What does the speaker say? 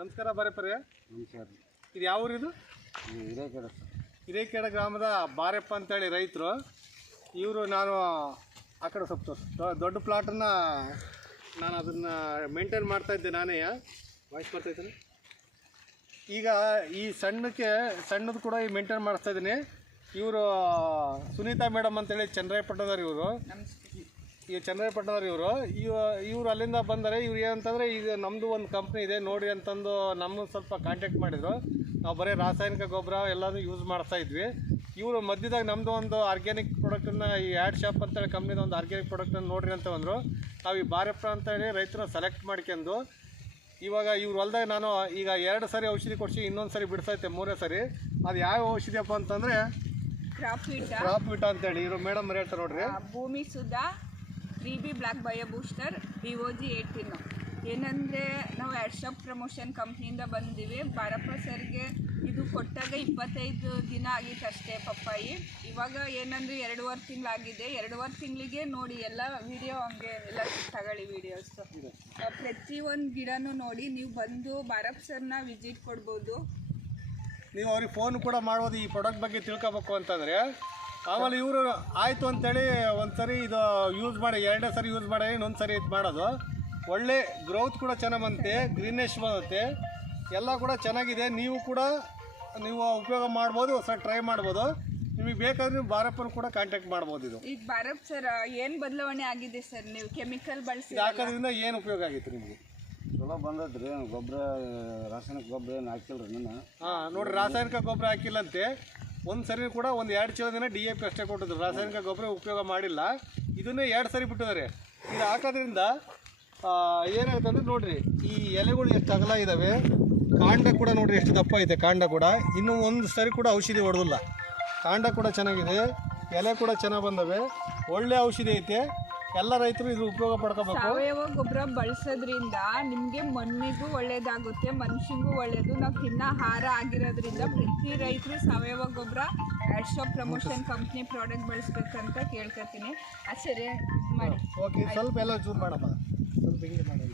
ನಮಸ್ಕಾರ ಬಾರೆಪ್ಪರೇ. ನಮಸ್ಕಾರ. ಇದು ಯಾವ ಊರಿದು? ಹಿರೇಕೆರೆ. ಹಿರೇಕೆರೆ ಗ್ರಾಮದ ಬಾರೆಪ್ಪ ಅಂತೇಳಿ ರೈತರು ಇವರು. ನಾನು ಆ ಕಡೆ ಸ್ವಲ್ಪ ದೊಡ್ಡ ಪ್ಲಾಟನ್ನು ನಾನು ಅದನ್ನು ಮೇಂಟೈನ್ ಮಾಡ್ತಾಯಿದ್ದೆ ನಾನೇ. ವಾಯ್ಸ್ ಬರ್ತಾಯಿದ್ದೀನಿ. ಈಗ ಈ ಸಣ್ಣದು ಕೂಡ ಈ ಮೇಂಟೈನ್ ಮಾಡಿಸ್ತಾಯಿದ್ದೀನಿ. ಇವರು ಸುನೀತಾ ಮೇಡಮ್ ಅಂತೇಳಿ ಚನ್ನರಾಯಪಟ್ಟಣದವ್ರು. ಈ ಚನ್ನರಾಯಪಟ್ಟಣದವ್ರು ಇವರು ಅಲ್ಲಿಂದ ಬಂದರೆ ಇವ್ರು ಏನಂತಂದರೆ, ಈಗ ನಮ್ಮದು ಒಂದು ಕಂಪ್ನಿ ಇದೆ ನೋಡಿ ಅಂತಂದು ನಮ್ಮನ್ನು ಸ್ವಲ್ಪ ಕಾಂಟ್ಯಾಕ್ಟ್ ಮಾಡಿದರು. ನಾವು ಬರೀ ರಾಸಾಯನಿಕ ಗೊಬ್ಬರ ಎಲ್ಲದೂ ಯೂಸ್ ಮಾಡ್ತಾಯಿದ್ವಿ. ಇವರು ಮಧ್ಯದಾಗ ನಮ್ಮದು ಒಂದು ಆರ್ಗ್ಯಾನಿಕ್ ಪ್ರಾಡಕ್ಟನ್ನು, ಈ ಆ್ಯಡ್ ಶಾಪ್ ಅಂತೇಳಿ ಕಂಪ್ನಿದ ಒಂದು ಆರ್ಗ್ಯಾನಿಕ್ ಪ್ರಾಡಕ್ಟನ್ನು ನೋಡಿರಿ ಅಂತ ಬಂದರು. ನಾವು ಈ ಬಾರೆಪ್ಪ ಅಂತೇಳಿ ರೈತರನ್ನ ಸೆಲೆಕ್ಟ್ ಮಾಡ್ಕೊಂಡು ಇವಾಗ ಇವ್ರು ಹೊಲ್ದಾಗ ನಾನು ಈಗ 2 ಸರಿ ಔಷಧಿ ಕೊಡಿಸಿ ಇನ್ನೊಂದು ಸರಿ ಬಿಡ್ಸೈತೆ 3ನೇ ಸರಿ. ಅದು ಯಾವ ಔಷಧಿಯಪ್ಪ ಅಂತಂದರೆ ಕ್ರಾಪ್ ವಿಟ ಅಂತೇಳಿ ಇವರು ಮೇಡಮ್ ಹೇಳ್ತಾರೆ ನೋಡ್ರಿ. ಭೂಮಿ Sudha 3B black bio booster BOG 18. ಏನಂದರೆ ನಾವು ಆ್ಯಡ್ ಶಾಪ್ ಪ್ರಮೋಷನ್ ಕಂಪ್ನಿಯಿಂದ ಬಂದೀವಿ. ಬಾರಪ್ಪ ಸರ್ಗೆ ಇದು ಕೊಟ್ಟಾಗ 25 ದಿನ ಆಗಿತ್ತು ಅಷ್ಟೇ ಪಪ್ಪಾಯಿ. ಇವಾಗ ಏನಂದರೆ 2.5 ತಿಂಗಳಾಗಿದೆ. 2.5 ತಿಂಗಳಿಗೆ ನೋಡಿ ಎಲ್ಲ ವೀಡಿಯೋ ಹಂಗೆ ಎಲ್ಲ ತಗೊಳ್ಳಿ ವೀಡಿಯೋಸ್. ಪ್ರತಿಯೊಂದು ಗಿಡನೂ ನೋಡಿ ನೀವು ಬಂದು ಬಾರಪ್ಪ ಸರ್ನ ವಿಸಿಟ್ ಕೊಡ್ಬೋದು. ನೀವು ಅವ್ರಿಗೆ ಫೋನ್ ಕೂಡ ಮಾಡ್ಬೋದು ಈ ಪ್ರಾಡಕ್ಟ್ ಬಗ್ಗೆ ತಿಳ್ಕೊಬೇಕು ಅಂತಂದರೆ. ಆಮೇಲೆ ಇವರು ಆಯಿತು ಅಂಥೇಳಿ ಒಂದು ಸರಿ ಇದು ಯೂಸ್ ಮಾಡಿ 2ನೇ ಸರಿ ಯೂಸ್ ಮಾಡಿ ಇನ್ನೊಂದು ಸರಿ ಇದು ಮಾಡೋದು. ಒಳ್ಳೆ ಗ್ರೋತ್ ಕೂಡ ಚೆನ್ನಾಗಿ ಬಂತೆ, ಗ್ರೀನಿಶ್ ಬರುತ್ತೆ, ಎಲ್ಲ ಕೂಡ ಚೆನ್ನಾಗಿದೆ. ನೀವು ಉಪಯೋಗ ಮಾಡ್ಬೋದು, ಸರ್ ಟ್ರೈ ಮಾಡ್ಬೋದು. ನಿಮಗೆ ಬೇಕಾದ್ರೆ ನೀವು ಬಾರಪ್ಪನ ಕೂಡ ಕಾಂಟ್ಯಾಕ್ಟ್ ಮಾಡ್ಬೋದು. ಇದು ಈಗ ಬಾರಪ್ಪ ಸರ್ ಏನು ಬದಲಾವಣೆ ಆಗಿದೆ ಸರ್? ನೀವು ಕೆಮಿಕಲ್ ಬಳಸಿ ಹಾಕೋದ್ರಿಂದ ಏನು ಉಪಯೋಗ ಆಗಿತ್ತು ನಿಮಗೆ? ಚಲೋ ಬಂದದ್ರಿ. ಗೊಬ್ಬರ ರಾಸಾಯನಿಕ ಗೊಬ್ಬರ ಏನು ಹಾಕಿಲ್ಲ ರೀ ನಾನು. ನೋಡಿರಿ, ರಾಸಾಯನಿಕ ಗೊಬ್ಬರ ಹಾಕಿಲ್ಲಂತೆ. ಒಂದು ಸರಿ ಕೂಡ ಒಂದು 2 ಚೀಲ ದಿನ DAP ಅಷ್ಟೇ ಕೊಟ್ಟಿದ್ರು. ರಾಸಾಯನಿಕ ಗೊಬ್ಬರ ಉಪಯೋಗ ಮಾಡಿಲ್ಲ. ಇದನ್ನೇ 2 ಸರಿ ಬಿಟ್ಟಿದ್ದಾರೆ. ಇದು ಹಾಕೋದ್ರಿಂದ ಏನಾಗುತ್ತೆ ಅಂದರೆ ನೋಡಿರಿ, ಈ ಎಲೆಗಳು ಎಷ್ಟು ಅಗಲ ಇದ್ದಾವೆ, ಕಾಂಡ ಕೂಡ ನೋಡಿರಿ ಎಷ್ಟು ದಪ್ಪ ಐತೆ ಕಾಂಡ ಕೂಡ. ಇನ್ನೂ ಒಂದು ಸರಿ ಕೂಡ ಔಷಧಿ ಹೊಡೆದಿಲ್ಲ. ಕಾಂಡ ಕೂಡ ಚೆನ್ನಾಗಿದೆ, ಎಲೆ ಕೂಡ ಚೆನ್ನಾಗಿ ಬಂದವೆ, ಒಳ್ಳೆ ಔಷಧಿ ಐತೆ. ಎಲ್ಲ ರೈತರು ಇದು ಉಪಯೋಗ ಪಡ್ಕೋಬೇಕು. ಸಾವಯವ ಗೊಬ್ಬರ ಬಳಸೋದ್ರಿಂದ ನಿಮಗೆ ಮಣ್ಣಿಗೂ ಒಳ್ಳೇದಾಗುತ್ತೆ, ಮನುಷ್ಯನಿಗೂ ಒಳ್ಳೇದು. ನಾವು ತಿನ್ನೋ ಆಹಾರ ಆಗಿರೋದ್ರಿಂದ ಪ್ರತಿ ರೈತರು ಸಾವಯವ ಗೊಬ್ಬರ ad shop promotion company product ಬಳಸ್ಬೇಕಂತ ಕೇಳ್ಕೊತೀನಿ. ಸರಿ ಮಾಡಿ. ಓಕೆ, ಸ್ವಲ್ಪ ಎಲ್ಲ ಚೂರು ಮಾಡಮ್ಮ, ಸ್ವಲ್ಪ ಹಿಂಗೆ ಮಾಡಿ.